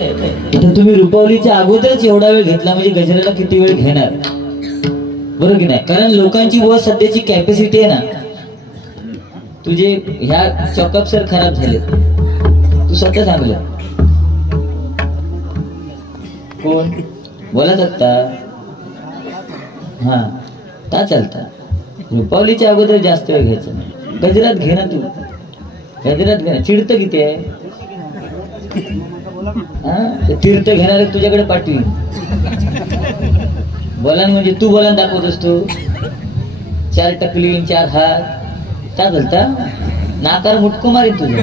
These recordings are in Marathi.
आता तुम्ही रुपावलीच्या अगोदरच एवढा वेळ घेतला म्हणजे गजराला किती वेळ घेणार, बरोबर की नाही? कारण लोकांची व सध्याची कॅपॅसिटी आहे ना, तुझे ह्या चॉकअप सर खराब झाले, तू स्वतः सांगलं. कोण बोला सकता? हा ता चालता. रुपावलीच्या अगोदर जास्त वेळ घ्यायचं नाही. गजरात घे ना, तू गजरात घे ना. चिडतं किती आहे? तीर्थ घेणारे तुझ्याकडे पाठवी. बोला म्हणजे तू बोला दाखवतोस तू. 4 टकली 4 हात का घालता? नाकार मुटको मारेन तुझं.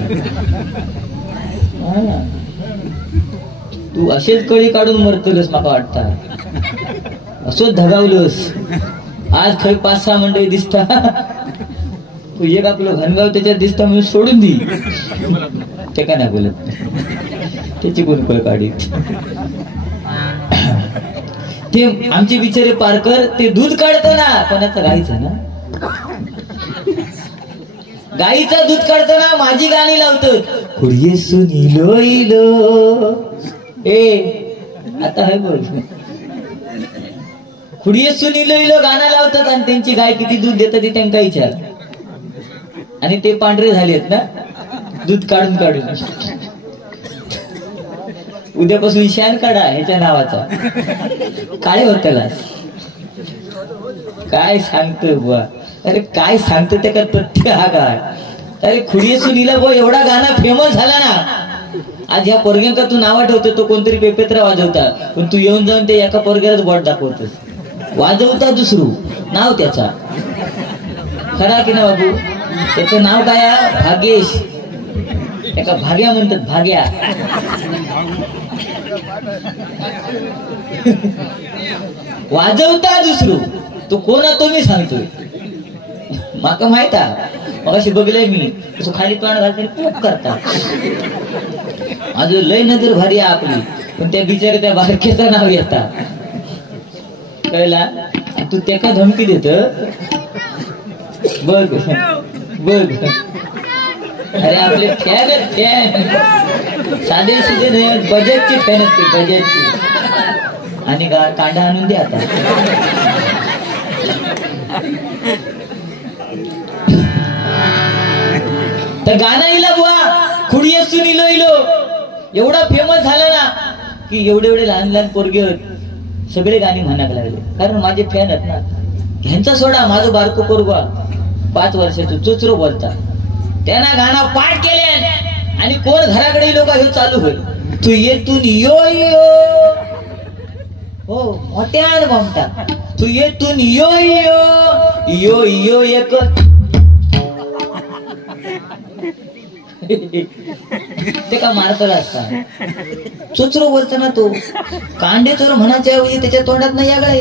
तू असेच कळी काढून मरतलस माका वाटता. असोच धगावलंस. आज खरी 5-6 मंडळी दिसता, तू एक आपलं घनगाव त्याच्यात दिसता म्हणून सोडून दी. ते का नाही बोलत, त्याची कोण कळ काढी. ते आमचे बिचारे पारकर ते दूध काढतं ना, कोणाचं गाईचं ना, गाईचं दूध काढतं ना, माझी गाणी लावतात. खुडिये सुनीलो इलो ए आता है बोल. खुडिये सुनीलो इलो गाणं लावतात आणि त्यांची गाय किती दूध देतात ते त्यांना विचार. आणि ते पांढरे झालेत ना दूध काढून काढून. उद्यापासून शान काढा ह्याच्या नावाचा. काय होत त्याला? काय सांगतो बुवा? अरे काय सांगतो त्या का तथ्य हा काय? अरे खुडिये सुनीला बुवा एवढा गाणं फेमस झाला ना, आज ह्या पोरग्यांका तू नाव ठेवतो, तो कोणतरी पेपेत्रा वाजवता, पण तू येऊन जाऊन ते एका पोरग्यालाच बोट दाखवतोस. वाजवता दुसरू नाव त्याचा. खरा की ना बाबू? त्याचं नाव काय? भाग्येश. एका भाग्या म्हणतात, भाग्या. वाजवता दुसरू. तो कोणा तो मी सांगतोय, माका माहित आहे. मग अशी बघलंय मी, तसं खाली तोंड घालते खूप करता. अजून लय नजर भारी आहे आपली, पण त्या बिचारे त्या बारक्याचं नाव येतात. कळला? तू त्याका धमकी देत बघ बघ. अरे आपले फॅन साधे सुधे नाही, बजेटची फॅन असते, बजेटची. आणि कांदा आणून दे आता. तर गाणं इला बुवा खुडिये सुनीलो इलो एवढा फेमस झाला ना की एवढे लहान लहान पोरगे सगळे गाणी म्हणायला लागले. कारण माझे फॅन आहेत ना. ह्यांचा सोडा, माझं बारको पोरगा 5 वर्षाचं चोचरो बोलता, त्यांना गाणं पाठ केले आणि कोण घराकडे लोक हे चालू होईल. तू येतून यो यो हो मोठ्यान म्हणता. तू येतून यो यो यो यो एक ते का मारतला असता. चोचरो बोलताना तो कांडे चोर म्हणाच्या ऐवजी त्याच्या तोंडात नाही या गाय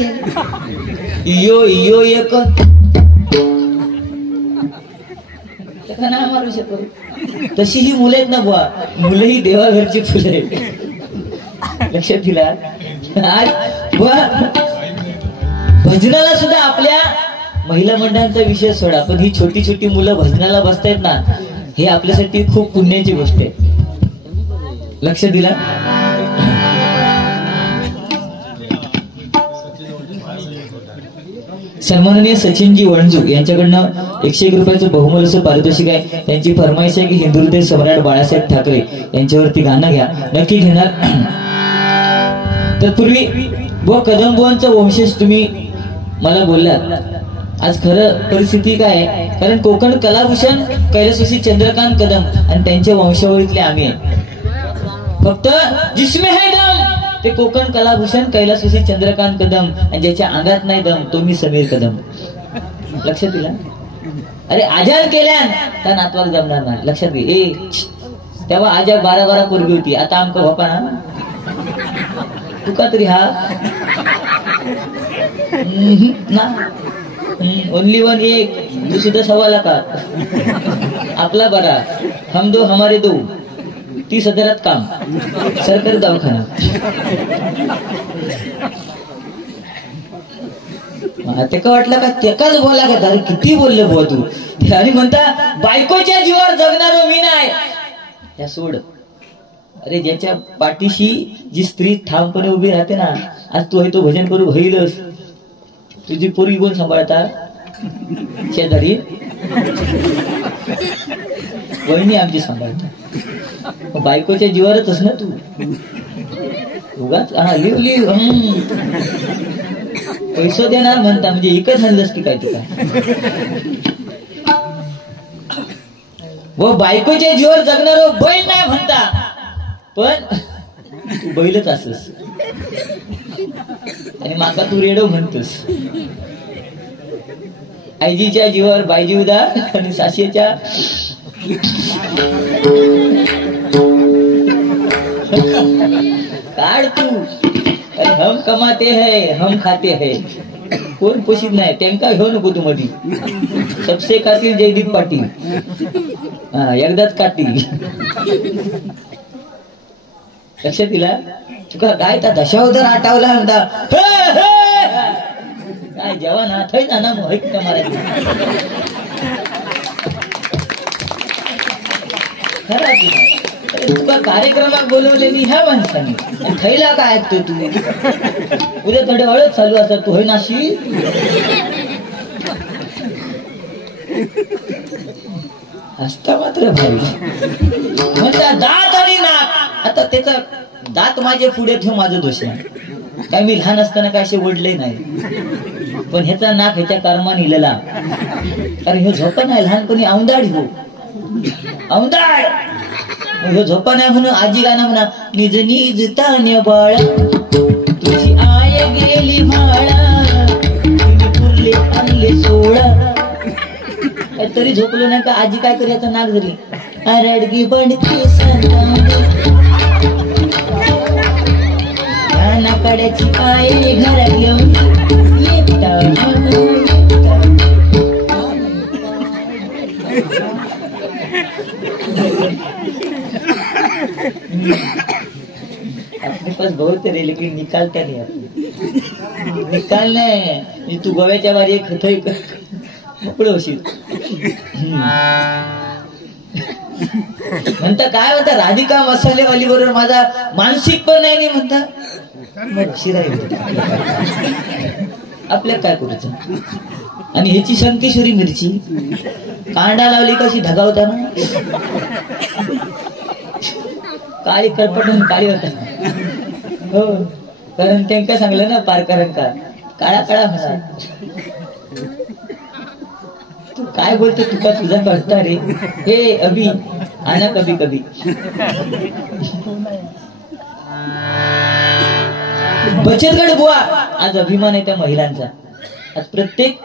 यो यो एक नाही मारू शकत. तशी ही मुलं आहेत ना बुवा, मुलं ही देवाघरची फुलं आहेत. लक्षात दिला? आज बुवा भजनाला सुद्धा आपल्या महिला मंडळांचा विषय सोडा, पण ही छोटी छोटी मुलं भजनाला बसतायत ना, हे आपल्यासाठी खूप पुण्याची गोष्ट आहे. लक्ष दिला? सन्माननीय सचिनजी वणजू यांच्याकडनं 101 रुपयाचं बहुमूल्य पारितोषिक आहे. त्यांची फरमाईश आहे की हिंदुहृदय सम्राट बाळासाहेब ठाकरे यांच्यावरती गाणं घ्या. नक्की घेणार. तत्पूर्वी व कदमबुवांचा वंशज तुम्ही मला बोललात. आज खरं परिस्थिती काय आहे? कारण कोकण कलाभूषण कैलासवासी चंद्रकांत कदम आणि त्यांच्या वंशावळीतले आम्ही आहे. फक्त जिसमे है दम ते कोकण कलाभूषण कैलासवासी चंद्रकांत कदम, आणि ज्याच्या अंगात नाही दम तो मी समीर कदम. लक्षात दिला? अरे आजान केल्यान त्या नातवाक जमणार नाही. लक्षात घे. ए तेव्हा आजा 12 पोरगी होती, आता आमका बापा ना तुका तरी हा ना ओनली वन एक, तू सुद्धा 1.25 लाखात. आपला बरा, हम दो हमारे दो, 30,000 काम, सरकारी दवाखाना. ते का वाटलं का तेकाच बोला का? अरे किती बोलले बुवा तू. आणि म्हणता बायकोच्या जीवावर जगणारो मी नाही. त्या सोड अरे ज्याच्या पाठीशी जी स्त्री ठामपणे उभी राहते ना, आज तू हे तो भजन करू होईलच. तुझी पोरगी कोण सांभाळता? शेजारी वहिनी आमची सांभाळता. बायकोच्या जीवावरच ना तू उगाच लिव पैसा देणार म्हणता म्हणजे एकच आणलंस की काय तुला. व बायकोच्या जीवावर जगणार बैल नाही म्हणता, पण तू बैलच असस आणि माका तू रेडो म्हणतोस. आईजीच्या जीवावर बायजी उदार आणि साशीच्या काढ तू. अरे हम कमाते है हम खाते है. कोण पोषित नाही त्यांका घेऊ नको तू मधी. सबसे कातील जयदीप पाटील. हा एकदाच कातील. लक्षात दिला तुका काय त्या दशावतार आठवला म्हणता. काय जवान हा थैच ना मग का मारायची. खरा तुका कार्यक्रमात बोलवले मी ह्या माणसाने थैला काय ऐकतो तू. उद्या थोडे हळद चालू असतात तू होय नाशी. हसता मात्र भारी म्हणता दात आणि नाक. आता त्याचा दात माझे पुढे ठेव माझं दोष आहे. काय मी लहान असताना काय असे ओढले नाही, पण ह्याचा नाक ह्याच्या कर्माने इलेला. कारण हे झोपा नाही लहानपणी औंदाड हो औंदाड. ह्यो झोपा नाही म्हणून आजी गाणं म्हणा. निज निज तान्य बाळा तुझी आय गेली भाळा पुरले आणले सोळा. तरी झोपलो नाही का आजी काय करी याचा नाक धरली. रडगी बडकी नाकाड्याची आई घरात येऊन अपने पास बहुत है लेकिन निकालता नहीं आती. निकालने तू गोव्याच्या बारी एक मोकळं होशील. म्हणता काय म्हणता राधिका मसालेवाली बरोबर माझा मानसिक पण नाही म्हणता. मग शिराई आपल्या काय करायचं. आणि ह्याची शंकेश्वरी मिरची कांडा लावली कशी ढगावता ना. काळी कळपट काळी होता. हो कारण त्यांना सांगलं ना पारकरण का काळा काळा म्हणा. तू काय बोलतो तुका तुझा कळता रे. हे अभि आना कभी कभी. बचतगट बुवा आज अभिमान आहे त्या महिलांचा. आज प्रत्येक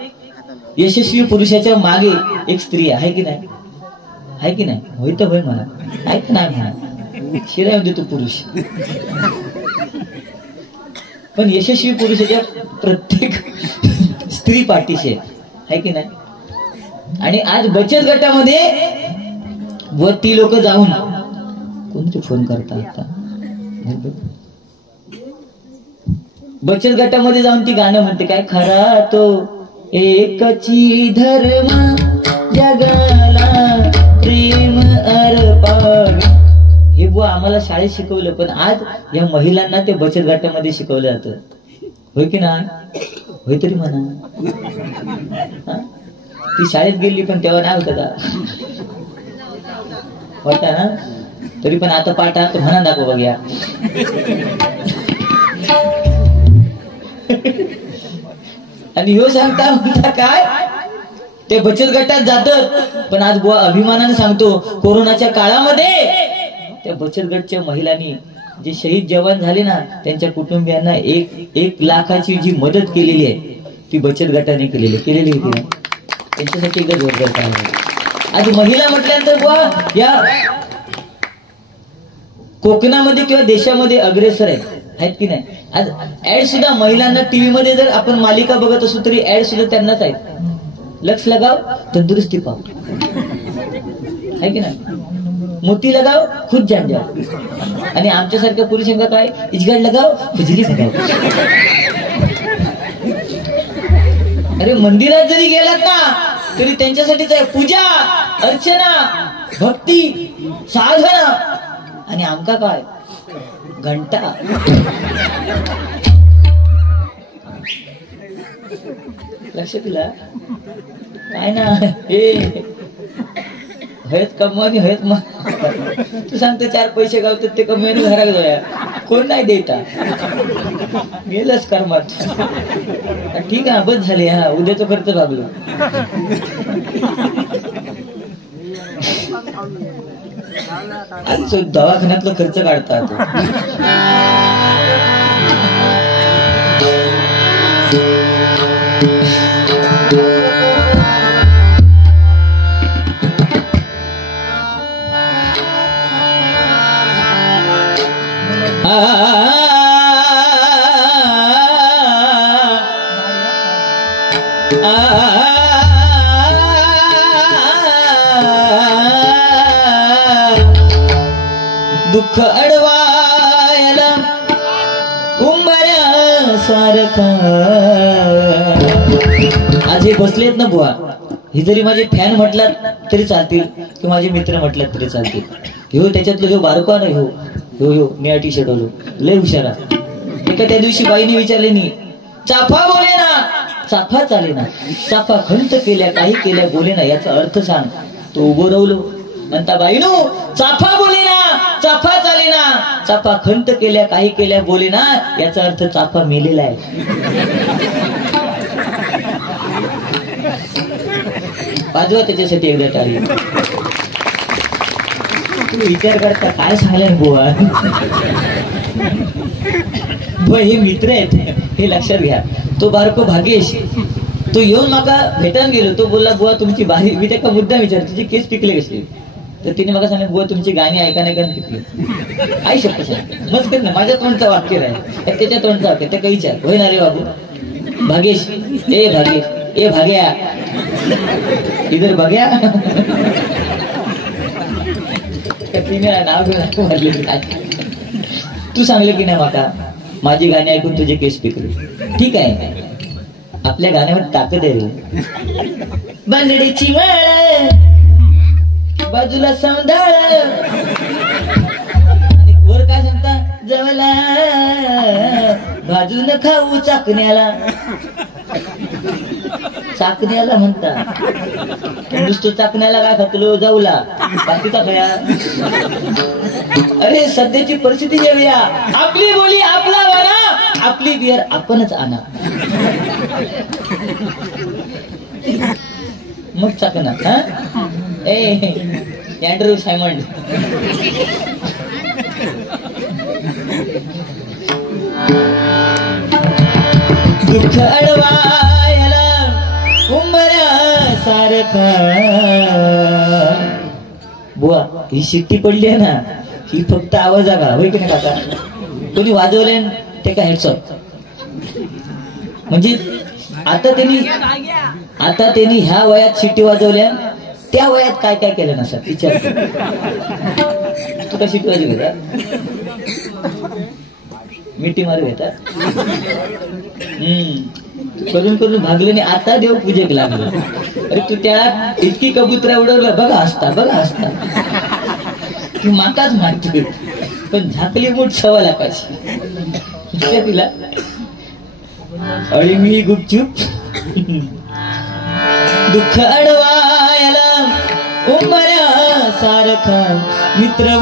यशस्वी पुरुषाच्या मागे एक स्त्री आहे की नाही. आहे की नाही. होय तर होय म्हणा. आहे तर नाही म्हणा. शिराय होते तो पुरुष. पण यशस्वी पुरुषाच्या प्रत्येक स्त्री पाठीशी आहे की नाही. आणि आज बचत गटामध्ये व ती लोक जाऊन कोणते फोन करतात आता. बचत गटामध्ये जाऊन ती गाणं म्हणते काय. खरा तो एकची धर्म जगाला प्रेम अर्पण. हे बुवा आम्हाला शाळेत शिकवलं, पण आज या महिलांना ते बचत गटामध्ये शिकवलं जातं. होय की नाही. होय तरी म्हणा. ती शाळेत गेली पण तेव्हा नाही होतं का. होता ना. तरी पण आता पाठ आता म्हणा दाखव बघ्या. आणि ह्यो सांगता काय ते बचत गटात जातात. पण आज बुवा अभिमानाने सांगतो कोरोनाच्या काळामध्ये त्या बचत गटच्या महिलांनी जे शहीद जवान झाले ना त्यांच्या कुटुंबियांना 1 लाखाची जी मदत केलेली आहे ती बचत गटाने केलेली आहे. त्यांच्यासाठी एकच जोरदार काम आहे. आज महिला म्हटल्यानंतर बुवा या कोकणामध्ये किंवा देशामध्ये अग्रेसर आहेत की नाही. आज ऍड सुद्धा महिलांना टीव्ही मध्ये जर आपण मालिका बघत असू तरी ऍड सुद्धा त्यांनाच आहेत. लक्ष लगाव तंदुरुस्ती पाव. आहे की नाही. मोती लगाव खुद जान जाओ. आणि आमच्यासारख्या पुरुषांना काय इजगाड लगाव खुजली लगाव. अरे मंदिरात जरी गेलात ना तरी त्यांच्यासाठीच आहे पूजा अर्चना भक्ती साधना. आणि आमका काय घंटा. लक्ष दिला काय ना हे हयत कमवा आणि हयत मा. तू सांगतो 4 पैसे गावतात ते कमवायला घराला जाऊया कोण नाही देता गेलंच कर्मात. ठीक आहे बस झाले हा उद्याचं खर्च भागलो. दवाखान्यातला खर्च काढतात. दुःख अडवायला उंबऱ्या सारखा. आज हे बसलेत ना बुवा, ही जरी माझे फॅन म्हटलात तरी चालतील किंवा माझे मित्र म्हटलात तरी चालतील. ह्यो त्याच्यातलं ह्यो बारका ना ह्यो ह्यो ह्यो निळा टी शर्ट आलो लय हुशारा. एका त्या दिवशी बाईने विचारले नी चाफा बोले ना चाफा चाले ना. चाफा खंत केल्या काही केल्या बोले ना याचा अर्थ सांग. तो उभं राहलो म्हणता बाईनो चाफा बोले ना चाफा चाले ना. चाफा खंत केल्या काही केल्या बोले ना याचा अर्थ चाफा मेलेला आहे. वाजवा त्याच्यासाठी एकदा टाळी. तू विचार करता काय सांगलं बुवा. हे मित्र आहेत हे लक्षात घ्या. तो बारको भागेश तो येऊन माका भेटायला गेलो. तो बोलला बुवा तुमची बारी. मी त्याचा मुद्दा विचार तुझी केस पिकले कसे. तर तिने मला सांगितलं बुवा तुमची गाणी ऐका नाही का पिकले. आई शकतो सांग मस्त ना माझ्या तोंडचं वाक्य आहे त्याच्या तोंडचं वाक्य ते काही विचार होय ना रे बाबू. भागेश ए भागेश ए भाग्या इधर बघ्या. तिने नाव घेऊन तू सांगले की नाही माका माझी गाणी ऐकून तुझे केस पिकले. ठीक आहे आपल्या गाण्यावर ताकद आहे. बांगडीची माळ बाजूला सौंदाळ वर काय सांगता जवला भाजून खाऊ चाकण्याला. चाकण्याला म्हणता नुसतं चाकण्याला काय खातलो जाऊला बाकीचा खया. अरे सध्याची परिस्थिती घेऊया. आपली बोली आपला वाना आपली बियर आपणच आणा. मग चाकणा हा ए अँड्रू सायमंड. दुःख अडवायला उंबऱ्या सारखा. बुवा ही शिट्टी पडली आहे ना ही फक्त आवाज का होय की नाही काका. कोणी वाजवले ते का हेडसॉप. म्हणजे आता त्यांनी ह्या वयात शिट्टी वाजवल्या त्या वयात काय काय केलं नसतं विचार. तू का शिट्टी वाजव घेतात मिठी मारू घेतात. करून करून भागले नाही आता देव पूजेक लागलं. अरे तू त्या इतकी कबुतरा उडवलं बघा असता की माकाच मारतो पण झाकली मूठ 6 लाखाची. तिला अळी मी गुपचूप. दुःख अडवायला उंबऱ्या सारखा मित्र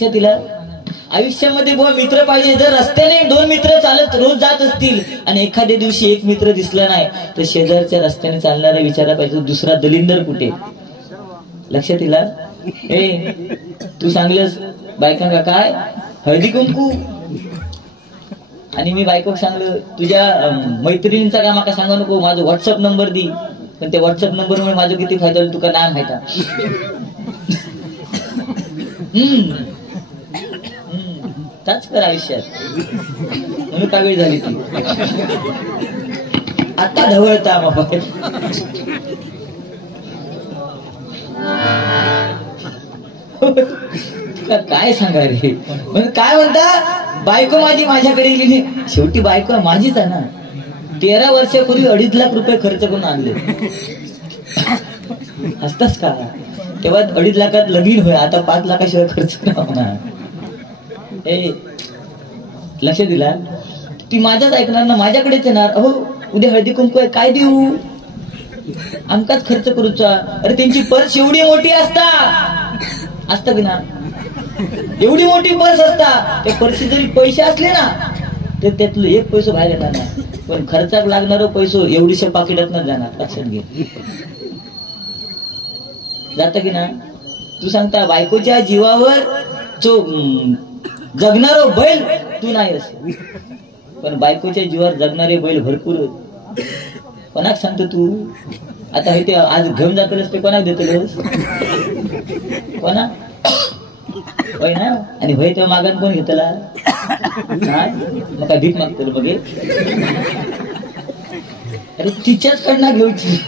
लक्षात दिला. आयुष्यामध्ये बुवा मित्र पाहिजे. जर रस्त्याने 2 मित्र चालत रोज जात असतील आणि एखाद्या दिवशी एक मित्र दिसला नाही तर शेजारच्या रस्त्याने चालणारा विचारा पाहिजे दुसरा दलिंदर कुठे. लक्षात दिला. तू सांगलंस बायकांका काय हळदी कुंकू आणि मी बायको सांगलं तुझ्या मैत्रिणींचा का माका सांगा नको माझा व्हॉट्सअप नंबर दी. पण त्या व्हॉट्सअप नंबर मुळे माझा किती फायदा होईल तुका नाही माहिता. ताच कर आयुष्यात म्हणून का वेळ झाली ती आता ढवळता मग काय सांगा रे. म्हणजे काय म्हणता बायको माझी माझ्याकडे गेली नाही. शेवटी बायको माझीच आहे ना. 13 वर्षापूर्वी 2.5 लाख रुपये खर्च करून आणले. असताच का तेव्हा 2.5 लाखात लगीन होय. आता 5 लाखाशिवाय खर्च होणार. लक्ष दिला. ती माझाच ऐकणार ना माझ्याकडेच येणार. अहो उद्या हळदी कुंकू आहे काय देऊ आमकाच खर्च करूचा. अरे त्यांची पर्स एवढी मोठी असता की ना एवढी मोठी पर्स असता. त्या पर्सी जरी पैसे असले ना तर त्यातलं 1 पैसो बाहेर येणार नाही. पण खर्चाक लागणार पैसो एवढीशा पाकिटात न जाणार. लक्षात घे. जात की ना. तू सांगता बायकोच्या जीवावर जो जगणारो बैल तू नाहीस. पण बायकोच्या जीवावर जगणारे बैल भरपूर. कोणाक सांगतो तू आता हे ते आज घेऊन जातलंस ते कोणाक देतलंस कोणा होय ना. आणि होय तेव्हा मागण कोण घेतला मग काय भीक मागतो बघे. अरे तिच्याच कडनं घेऊची.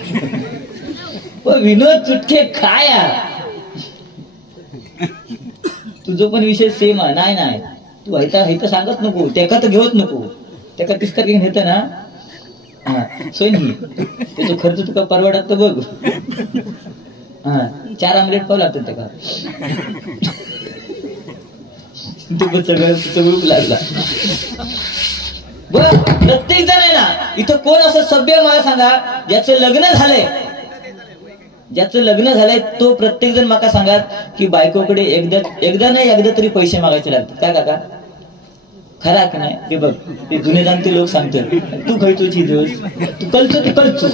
विनोद चुटके काय तुझो पण विषय सेम आहे. नाही तू हैता सांगत नको त्याका तर घेऊच नको. त्याका तिसका घेऊन येत ना सोय नाही. त्याचा खर्च तुका परवडत तर बघ. 4 आमलेट पाव लागतात त्याका. सगळं ग्रुप लागला. बर प्रत्येक जण आहे ना इथं कोण असं सभ्य मला सांगा ज्याचं लग्न झालंय तो प्रत्येक जण माका सांगा की बायकोकडे एकदा नाही एकदा तरी पैसे मागायचे लागतात. काय काका खरा की नाही. ते बघ ते जुने जाणते लोक सांगतात तू खायचो चिजोस तू कलचो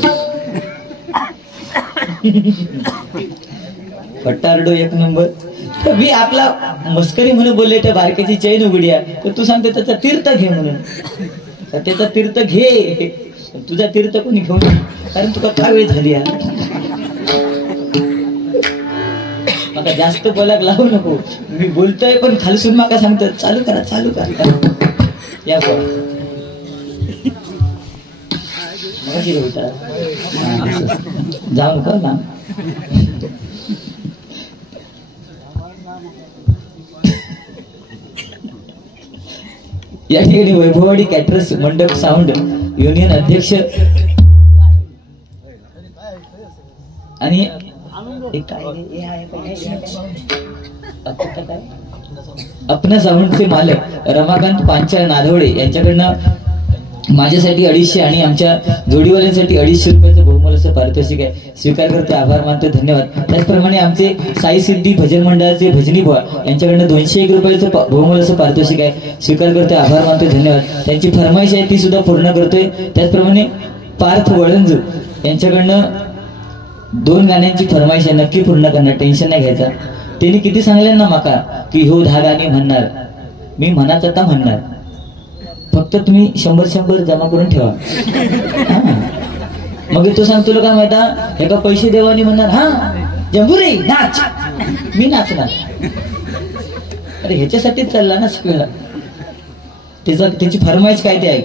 फट्टारडो 1 नंबर. तर मी आपला मस्करी म्हणून बोलले त्या बारक्याची चैन उघड्या तर तू सांगते त्याचा तीर्थ घे म्हणून. त्याचा तीर्थ घे. तुझा तीर्थ कोणी घेऊन कारण तुका काय वेळ झाली. माका जास्त बोलाक लावू नको. मी बोलतोय पण खालसून माका सांगतो चालू करा या जाऊ नका ना. या ठिकाणी वैभववाडी कॅटरर्स मंडप साऊंड युनियन अध्यक्ष आणि अपना साऊंडचे मालक रमाकांत पांचाळ नाधवडे यांच्याकडनं माझ्यासाठी 250 आणि आमच्या जोडीवाल्यांसाठी 250 रुपयाचं बहुमोल असं पारितोषिक आहे. स्वीकार करते आभार मानतो धन्यवाद. त्याचप्रमाणे आमचे साई सिद्धी भजन मंडळाचे भजनी बुवा यांच्याकडनं 201 रुपयाचं बहुमोल असं पारितोषिक आहे. स्वीकार करते आभार मानतो धन्यवाद. त्यांची फरमाईश आहे ती सुद्धा पूर्ण करतोय. त्याचप्रमाणे पार्थ वळंजू यांच्याकडनं 2 गाण्यांची फरमाईश आहे नक्की पूर्ण करणार. टेन्शन नाही घ्यायचा. त्यांनी किती सांगले ना माका की हो 10 गाणी म्हणणार. मी मनात आता म्हणणार फक्त तुम्ही 100 जमा करून ठेवा. मग तो सांगतो तुला काय माहिती हे का पैसे देवानी म्हणणार जंबुरे नाच मी नाचणार. अरे ह्याच्यासाठीच चालला ना सगळं. त्याची फरमाईश काय ते ऐक.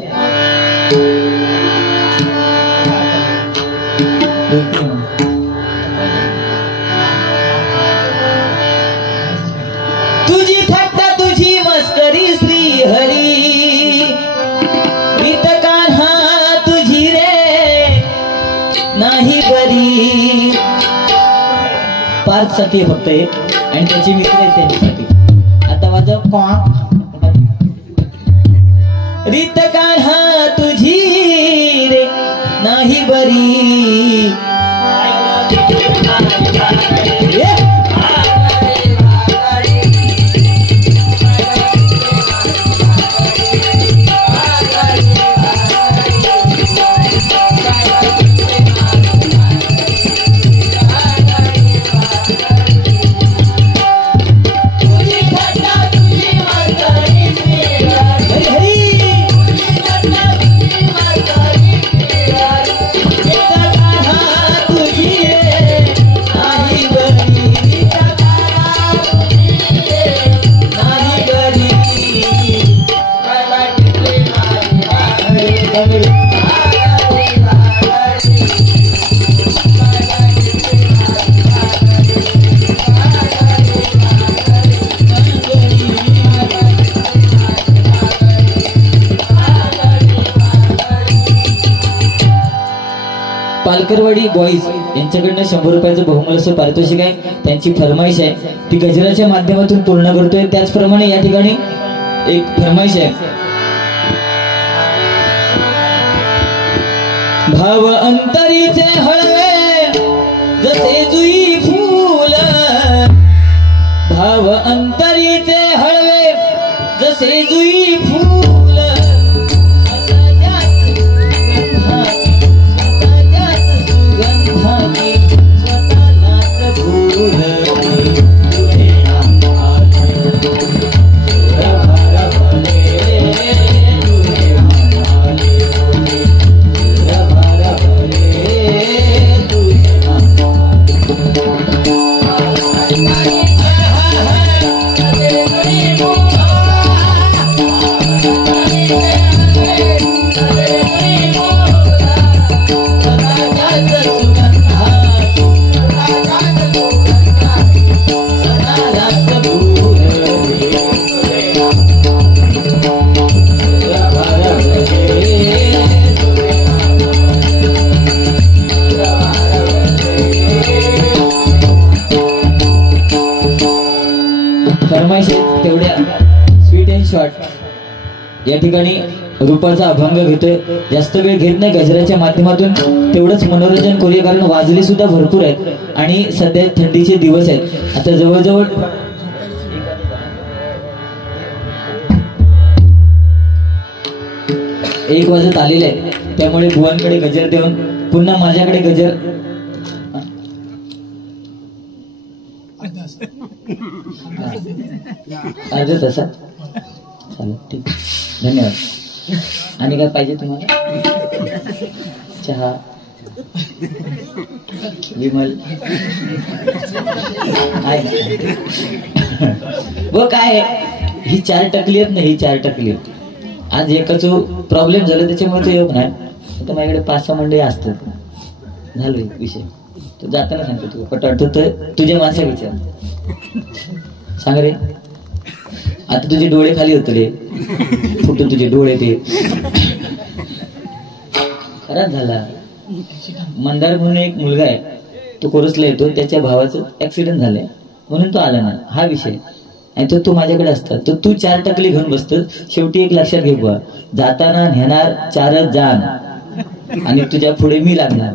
तुझी थट्टा तुझी मस्करी श्री हरी प्रीत कान्हा तुझी रे नाही बरी. पार्थ साठी फक्त एक आणि त्याचे मित्र आहेत त्यांच्यासाठी. आता वाजव रीत कान्हा तुझी रे नाही बरी. वारकरवाडी बॉईज यांच्याकडनं 100 रुपयाचं बहुमूल्य असं पारितोषिक आहे. त्यांची फरमाईश आहे ती गजराच्या माध्यमातून पूर्ण करतोय. त्याचप्रमाणे या ठिकाणी एक फरमाईश आहे. भाव अंतरीचे हळवे जसे जुई फूल, भाव अंतरीचे हळवे जसे जुई फूल, तेवढ्या स्वीट अँड शॉर्ट या ठिकाणी रूपाचा अभंग घेतोय. जास्त वेळ घेत नाही. गजराच्या माध्यमातून तेवढंच मनोरंजन करूया, कारण वाजले सुद्धा भरपूर आहेत आणि सध्या थंडीचे दिवस आहेत. आता जवळजवळ 1 वाजत आलेले आहे. त्यामुळे बुवांकडे गजर देऊन पुन्हा माझ्याकडे गजर अर्ज तसा चालेल. ठीक, धन्यवाद. आणि काय पाहिजे तुम्हाला? चहा, विमल व काय ही 4 टकली आहेत ना, ही 4 टकली. आज एकाच प्रॉब्लेम झाला त्याच्यामुळे तो येऊ नाही. आता माझ्याकडे 5-6 मंडळी असतात. झालं विषय. तो जाताना सांगतो तू पटावतो तर तुझ्या माणसा विचार सांग रे. आता तुझे डोळे खाली होत रे, फुटून तुझे डोळे ते खराब झाला. मंदार म्हणून एक मुलगा आहे, तो कोरसला येतो. त्याच्या भावाचं ऍक्सिडेंट झालंय म्हणून तो आला ना, हा विषय. आणि तो माझ्याकडे असतात. तर तू 4 टकली घेऊन बसतो. शेवटी एक लक्षात घे बुवा, जाताना नेणार 4च जाण आणि तुझ्या पुढे मी लागणार.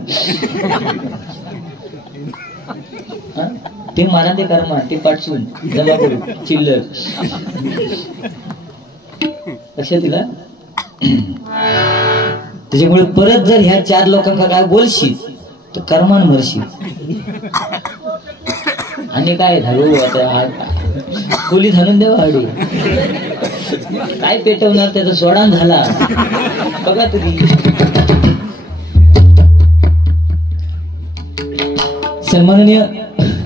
ते माना ते कर्मा ते पाठसून जमा करू चिल्लर कशा तिला. त्याच्यामुळे परत जर ह्या 4 लोकांना काय बोलशील तर कर्मान मरशील. आणि काय झालं आता खोली घालून द्यावा हाडी काय पेटवणार, त्याचा सोडान झाला बघा तुम्ही. सन्माननीय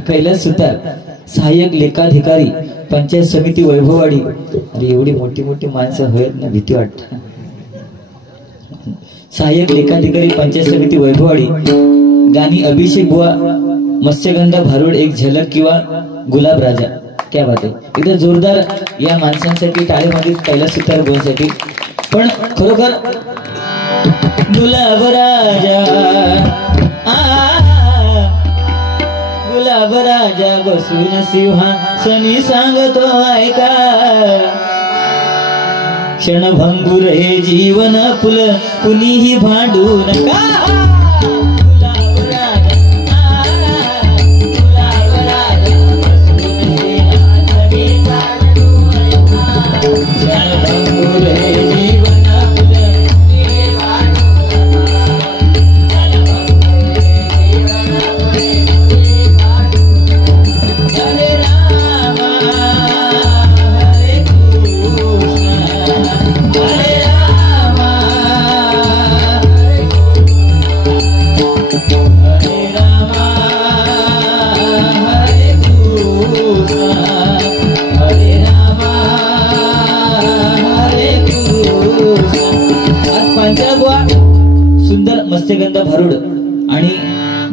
कैलास सुतार, सहाय्यक लेखाधिकारी, पंचायत समिती वैभववाडी. अरे एवढी मोठी मोठी माणसं होत ना, भीती वाटत. सहाय्यक लेखाधिकारी, पंचायत समिती वैभववाडी. गाणी अभिषेक बुवा, मत्स्यगंधा भारूड, एक झलक किंवा गुलाब राजा. क्या बात आहे. इथं जोरदार या माणसांसाठी टाळेमध्ये कैलास सुतार बोलण्यासाठी. पण खरोखर गुलाब राजा गुलाब राजा बसून सिंहासनी सांगतो ऐका, क्षणभंगुर हे जीवन फुल कुणीही भांडू नका. सुंदर मत्स्यगंधा भारूड आणि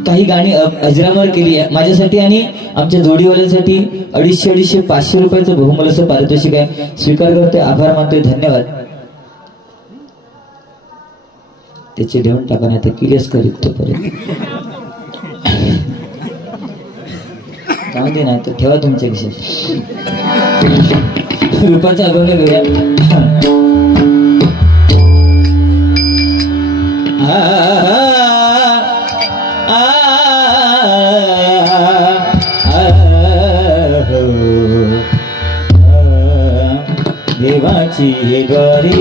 काही गाणी अजरामर केली आहे माझ्यासाठी आणि आमच्या जोडीवाल्यांसाठी. 250-500 रुपयाचं बहुमूल्य पारितोषिक आहे. स्वीकार करतोय, आभार मानतोय, धन्यवाद. त्याचे देऊन टाका नाही तर किलेस करीत तो परत जाऊ दे ना तर ठेवा तुमच्या खिशात रूपाचा अगोदर घेऊया देवाची द्वारी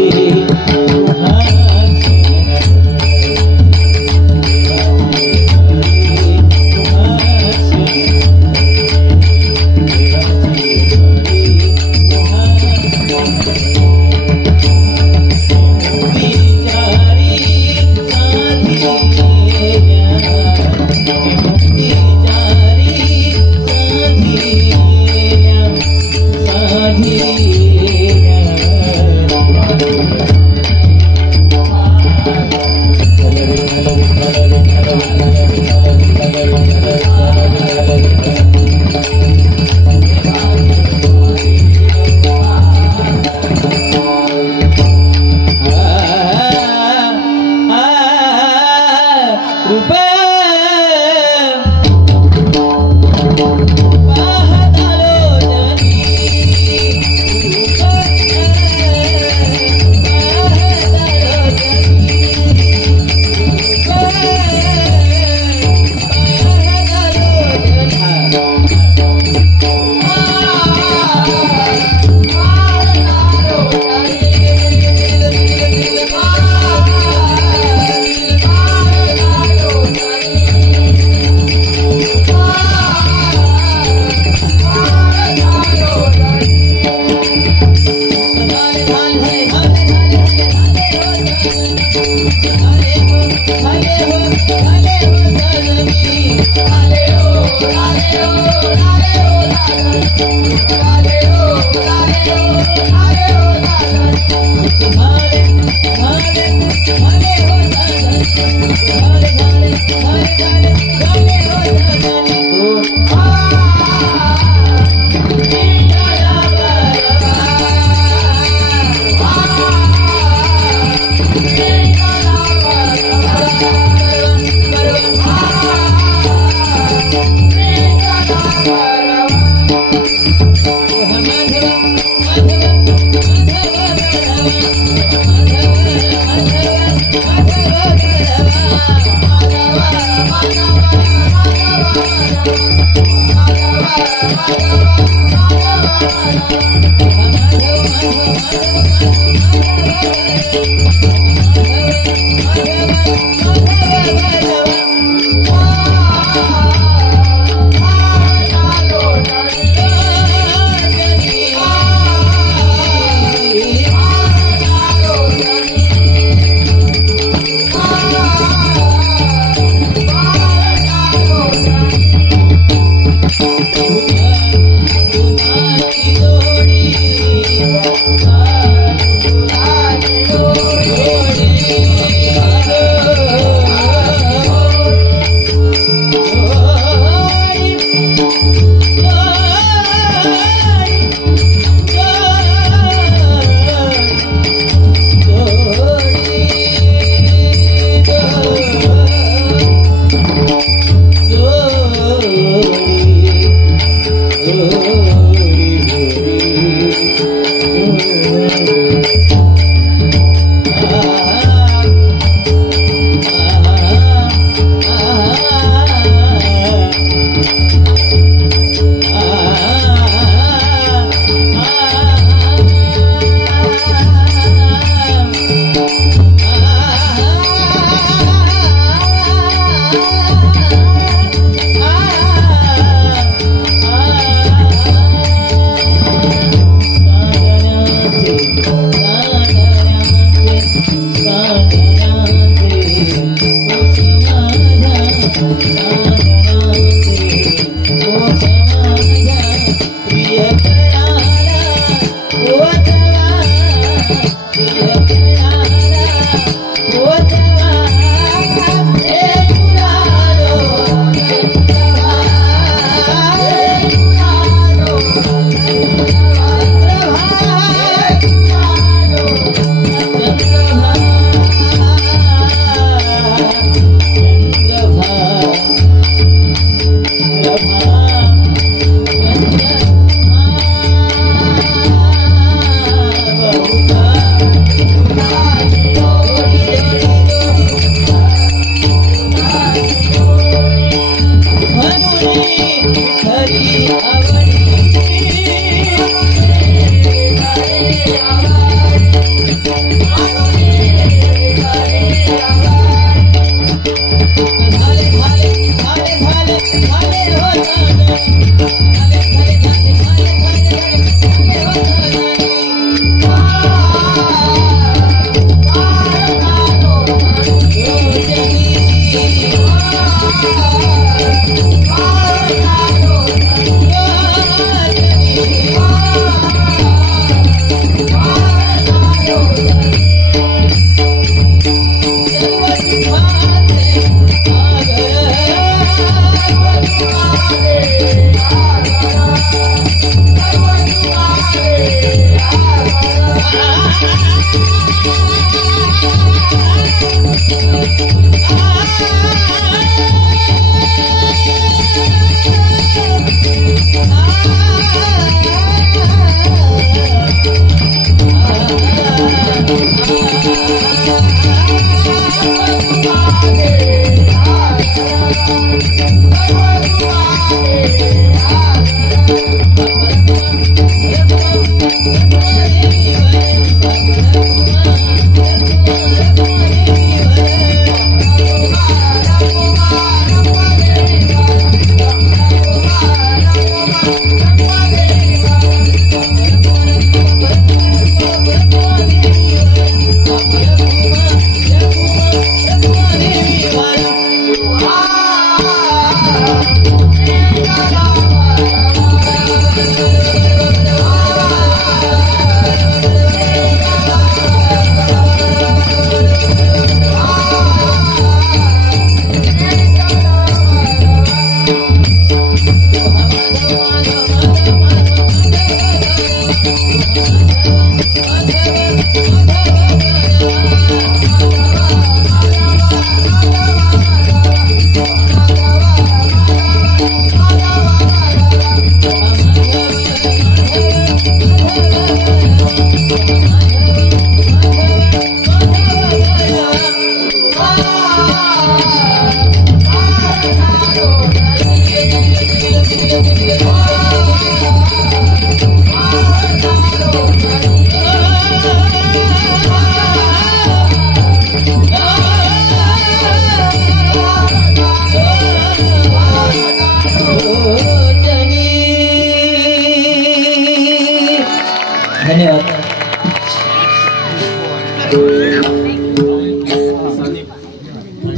धन्यवाद.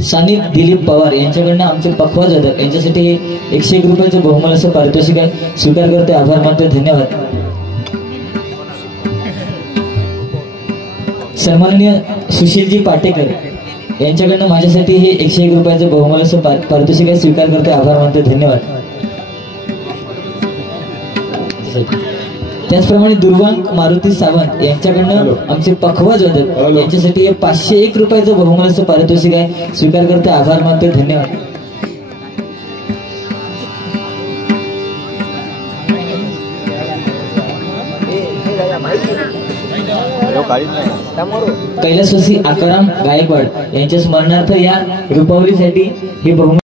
सानिप दिलीप पवार यांच्याकडनं आमचे पखवाज होतात, यांच्यासाठी 101 रुपयाचं बहुमान असं पारितोषिक आहे, स्वीकार करते, आभार मानते, धन्यवाद. सन्माननीय सुशीलजी पाटेकर यांच्याकडनं माझ्यासाठी हे 101 रुपयाचं बहुमान असं पारितोषिक आहे, स्वीकार करते, आभार मानते, धन्यवाद. त्याचप्रमाणे दुर्वांक मारुती सावंत यांच्याकडनं आमचे पखवाज होतात, यांच्यासाठी हे 501 रुपयाचं बहुमान असं पारितोषिक आहे, स्वीकार करते, आभार मानते, धन्यवाद. कैलासवासी आकाराम गायकवाड यांच्या स्मरणार्थ या रुपावलीसाठी हे बहुमान